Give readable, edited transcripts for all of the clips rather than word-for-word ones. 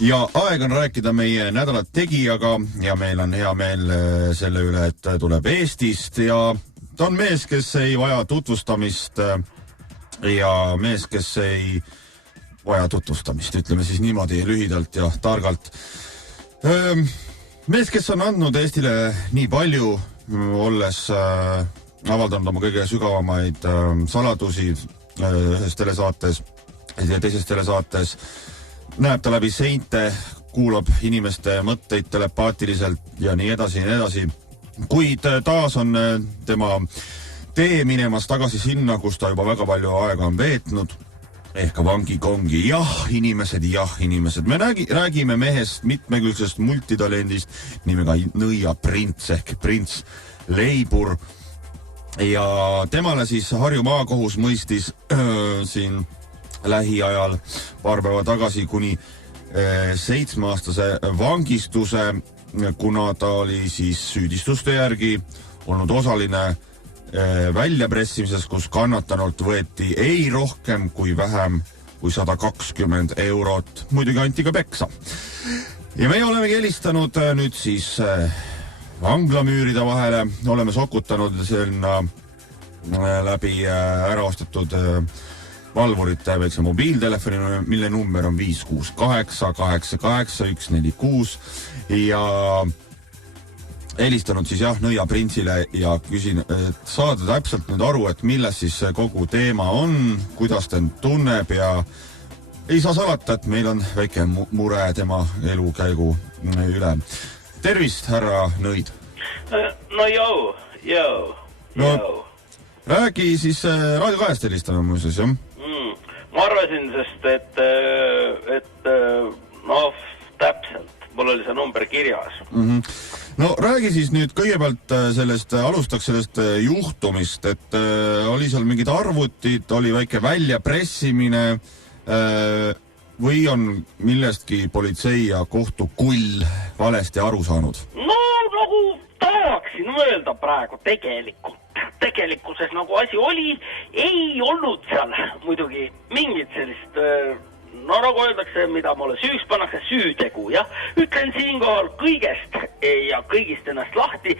Ja aeg on rääkida meie nädalat tegijaga ja meil on hea meel selle üle, et tuleb Eestist ja ta on mees, kes ei vaja tutvustamist ja mees, kes ei vaja tutvustamist, ütleme siis niimoodi lühidalt ja targalt. Mees, kes on andnud Eestile nii palju, olles avaldanud oma kõige sügavamaid saladusi ühes telesaates ja teises telesaates, näeb ta läbi seinte, kuulab inimeste mõtteid telepaatiliselt ja nii edasi ja nii edasi. Kuid taas on tema tee minemas tagasi sinna, kus ta juba väga palju aega on veetnud, ehk vangikongi. Jah, inimesed. Me räägime mehest mitmekülgsest multitalendist nimega Nõia Prints ehk Prints Leibur. Ja temale siis Harju maakohus mõistis siin lähiajal paar päeva tagasi kuni 7-aastase vangistuse, kuna ta oli siis süüdistuste järgi olnud osaline väljapressimises, kus kannatanult võeti ei rohkem kui vähem kui 120 eurot. Muidugi anti ka peksa. Ja me olemegi helistanud nüüd siis vanglamüüride vahele, oleme sokutanud sinna läbi äraostetud valvurite väikse mobiiltelefoni, mille number on 568888146 ja helistanud siis Nõia Printsile ja küsin, et saada täpselt nüüd aru, et milles siis kogu teema on, kuidas ta tunneb ja ei saa salata, et meil on väike mure tema elukäigu üle. Tervist, härra Nõid! No joo. Räägi siis Raadio 2 helistame muuseas, jah? Ma arvasin, sest et täpselt, mul oli see number kirjas. No räägi siis nüüd kõigepealt alustaks sellest juhtumist, et oli seal mingid arvutid, oli väike väljapressimine või on millestki politsei ja kohtu kull valesti aru saanud? No nagu tahaksin öelda praegu tegelikkuses nagu asi oli, ei olnud seal muidugi mingit sellist, nagu öeldakse, mida mulle süüks pannakse, süütegu, jah. Ütlen siinkohal kõigest ja kõigist ennast lahti,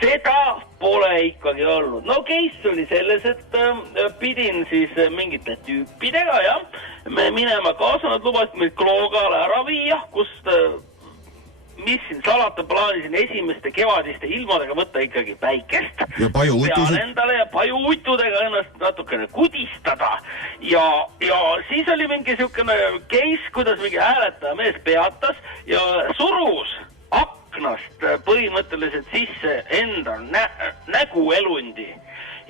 seda pole ikkagi olnud. No case oli selles, et pidin siis mingite tüüpidega, jah, me minema kaasa, nad lubasid meil Kloogale ära viia, kust mis siin salata plaanisin esimeste kevadiste ilmadega võtta ikkagi päikest. Ja pajuuitused. Endale ja pajuuitudega ennast natukene kudistada. Ja siis oli mingi siukene case, kuidas mingi hääletaja mees peatas ja surus aknast põhimõtteliselt sisse enda näguelundi.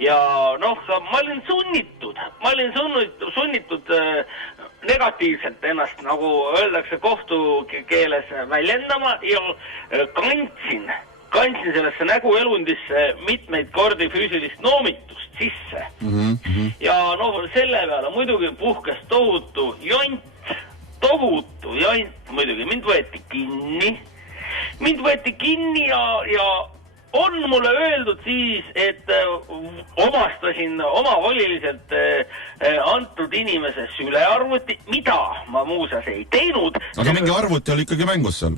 Ja ma olin sunnitud negatiivselt ennast, nagu öeldakse kohtukeeles, väljendama ja kandsin sellesse näguelundisse mitmeid kordi füüsilist noomitust sisse. Ja selle peale muidugi puhkes tohutu jont muidugi. Mind võeti kinni ja on mulle öeldud siis, et omastasin omavoliliselt antud inimese sülearvuti, mida ma muuseas ei teinud. Aga mingi arvuti oli ikkagi mängus seal?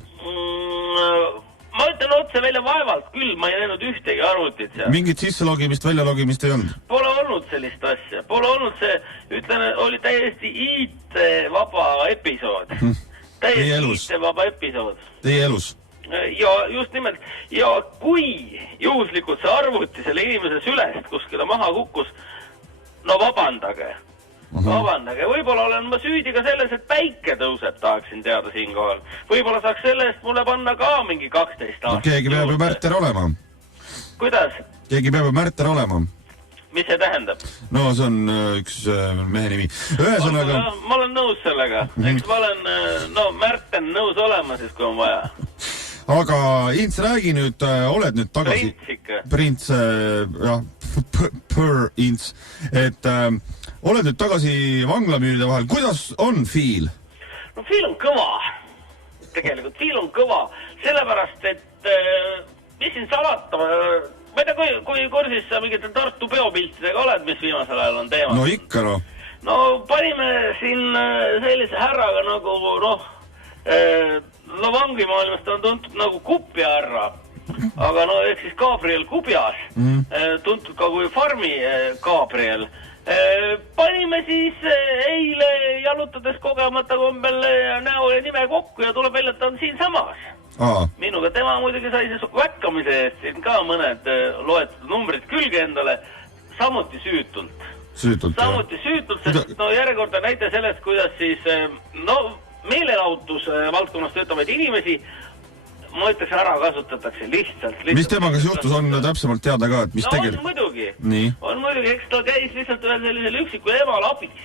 Ma ütlen otse välja vaevalt küll, ma ei näinud ühtegi arvutit seal. Mingit sisselogimist, väljalogimist ei olnud? Pole olnud sellist asja. Pole olnud see, ütlen, oli täiesti IT-vaba episood. Täiesti IT-vaba episood. Teie elus? Ja just nimelt, ja kui juhuslikult see arvuti selle inimese sülest kuskile maha kukkus, vabandage, võib-olla olen ma süüdi ka selles, et päike tõuseb, tahaksin teada siinkohal. Võib-olla saaks selle eest mulle panna ka mingi 12 aastat. Keegi peab ju märter olema. Kuidas? Keegi peab ju märter olema. Mis see tähendab? No see on üks mehe nimi. Ühesõnaga... Ma olen nõus sellega. Eks ma olen, märten nõus olema siis, kui on vaja. Aga Ints, räägi nüüd, oled nüüd tagasi... Prints ikka. Prints, jah, Ints. Et oled nüüd tagasi vanglamüüride vahel. Kuidas on feel? No feel on kõva. Tegelikult feel on kõva. Sellepärast, et mis siin salata... Ma ei tea, kui kursis sa mingite Tartu peopiltidega oled, mis viimasel ajal on teema? No ikka, No panime siin sellise härraga nagu, no vangimaailmas ta on tuntud nagu Kupjärra, aga no ehk siis Gabriel Kubjas, tuntud ka kui Farmi Gabriel. Panime siis eile jalutades kogemata kombel näo ja nime kokku ja tuleb välja, et ta on siin samas. Minuga tema muidugi sai siis väkkamise eest siin ka mõned loetud numbrid külge endale, samuti süütult. Samuti süütult, sest no järjekordne näite sellest, kuidas siis meelelahutus valdkonnas töötavaid inimesi ma ütleks ära kasutatakse lihtsalt. Mis temaga juhtus, on täpsemalt teada ka, et mis tegelikult... On muidugi, eks ta käis lihtsalt veel sellisel üksikul emal abis.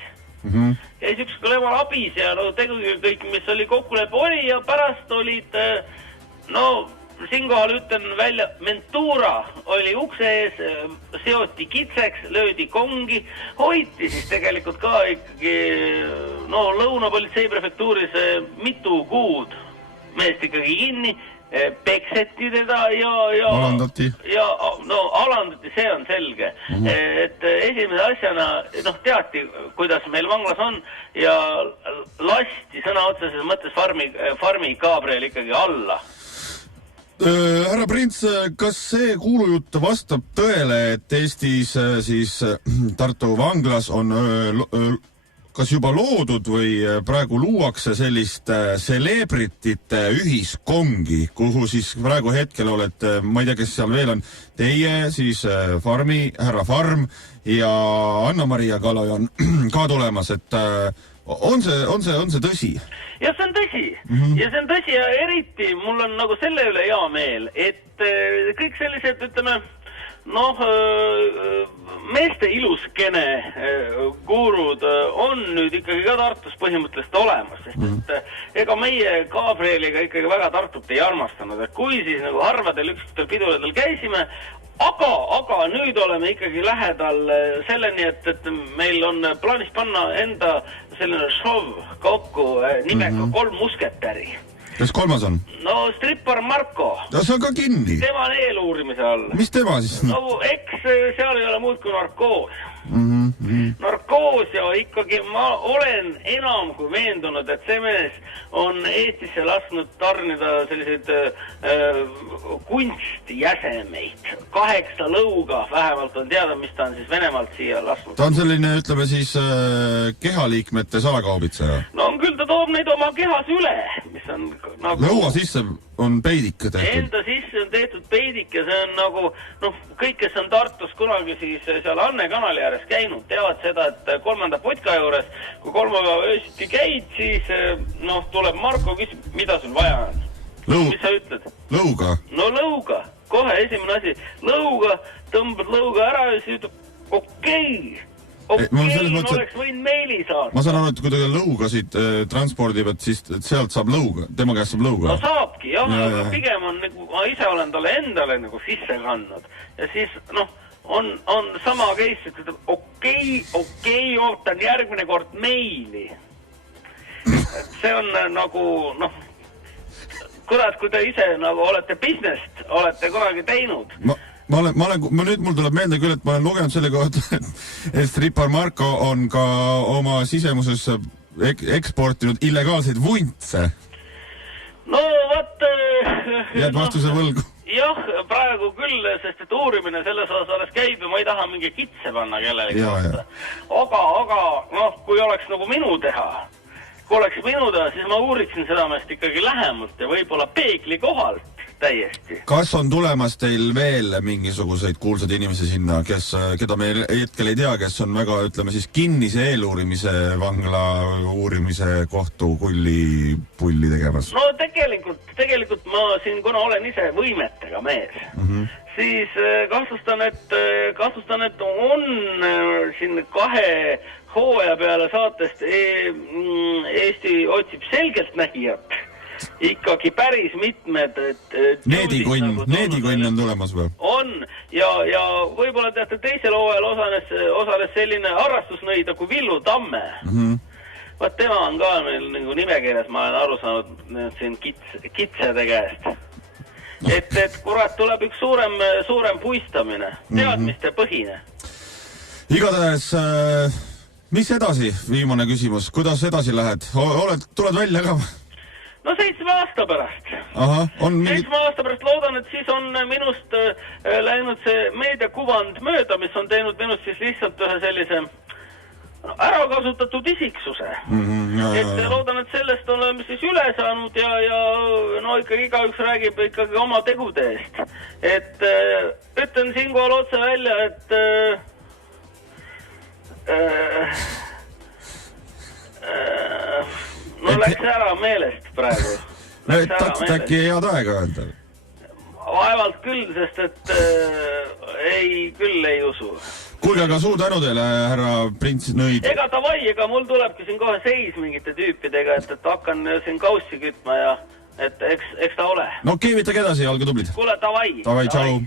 Käis üksikul emal abis ja tegelikult kõik, mis oli kokkulepe oli ja pärast olid, siinkohal ütlen välja, Mentura oli ukse ees, seoti kitseks, löödi kongi, hoiti siis tegelikult ka ikkagi, Lõunapolitsei prefektuuris mitu kuud meest ikkagi kinni, pekseti teda ja alandati, see on selge. Et esimese asjana teati, kuidas meil vanglas on ja lasti sõna otseses mõttes Farmi Gabriel ikkagi alla. Härra Prints, kas see kuulujutt vastab tõele, et Eestis siis Tartu vanglas on kas juba loodud või praegu luuakse sellist celebritite ühiskongi, kuhu siis praegu hetkel olete, ma ei tea, kes seal veel on, teie, siis härra Farm ja Anna-Maria Kalojan ka tulemas, et on see tõsi? Ja see on tõsi. Ja see on tõsi ja eriti mul on nagu selle üle hea meel, et kõik sellised, ütleme, meeste iluskene gurud on nüüd ikkagi ka Tartus põhimõtteliselt olemas, sest et ega meie Gabrieliga ikkagi väga Tartut ei armastanud, et kui siis nagu harvadel üksustel piduladel käisime, aga nüüd oleme ikkagi lähedal selleni, et meil on plaanis panna enda selline show kokku nimega 3 musketäri. Kes kolmas on? No strippar Marko. Ja see on ka kinni. Tema on eeluurimise all. Mis tema siis? No eks seal ei ole muud kui narkoos. Narkoos ja ikkagi ma olen enam kui veendunud, et see mees on Eestisse lasknud tarnida selliseid kunstjäsemeid. 8 lõuga vähemalt on teada, mis ta on siis Venemaalt siia lasknud. Ta on selline, ütleme siis, kehaliikmete salakaubitseja. No küll ta toob neid oma kehas üle, mis on nagu... Lõua sisse on peidik tehtud. Enda sisse on tehtud peidik ja see on nagu, kõik, kes on Tartus kunagi siis seal Anne kanali ääres käinud, teavad seda, et 3. putka juures, kui kolmapäeva öösiti käid, siis tuleb Marko küsib, mida sul vaja on. Mis sa ütled? Lõuga? No lõuga. Kohe esimene asi. Lõuga, tõmbad lõuga ära ja siis ütleb, okei, oleks võin meili saada. Ma saan aru, et kui ta lõugasid transpordib, et siis sealt saab lõuga, tema käest saab lõuga. No saabki, jah, aga pigem on, ma ise olen talle endale nagu sisse kandnud. Ja siis, on sama case, et okei, ootan järgmine kord meili. See on nagu, kurat, kui te ise nagu olete business't, olete kunagi teinud. Nüüd mul tuleb meelde küll, et ma olen lugenud selle kohta, et strippar Marko on ka oma sisemuses eksportinud illegaalseid vuntse. No võt... Jääd vastuse võlgu? Jah, praegu küll, sest et uurimine selles osas alles käib ja ma ei taha mingi kitse panna kellelegi. Aga kui oleks nagu minu teha, siis ma uuriksin seda meest ikkagi lähemalt ja võib-olla peegli kohalt. Täiesti. Kas on tulemas teil veel mingisuguseid kuulsad inimesi sinna, keda me hetkel ei tea, kes on väga, ütleme siis, kinnise eeluurimise vangla uurimise kohtu pulli tegemas? No tegelikult ma siin, kuna olen ise võimetega mees, siis kahtlustan, et on siin 2 hooaja peale saatest Eesti otsib selgelt nähijat. Ikkagi päris mitmed needikonn on tulemas või? On ja võib-olla teate teisel hooajal osales selline harrastusnõida kui Villu Tamme. Vaat tema on ka meil nagu nimekirjas, ma olen aru saanud siin kitsede käest. Et kurat tuleb üks suurem puistamine, teadmiste põhine. Igatahes, mis edasi? Viimane küsimus, kuidas edasi lähed? Tuled välja ka? no 7 aasta pärast. Ahah, on mingid... 7 aasta pärast loodan, et siis on minust läinud see meediakuvand mööda, mis on teinud minust siis lihtsalt ühe sellise ärakasutatud isiksuse. Et loodan, et sellest oleme siis üle saanud ja no ikkagi igaüks räägib ikkagi oma tegude eest. Et ütlen siinkohal otse välja, et no läks ära meelest praegu. Tahtsid äkki head aega öelda? Vaevalt küll, sest et küll ei usu. Kuulge, aga suur tänu teile, härra Prints Nõid. Ega davai, ega mul tulebki siin kohe seis mingite tüüpidega, et hakkan siin kaussi kütma ja et eks ta ole. No keevitage edasi, olge tublid. Kuule, davai. Davai, tšau.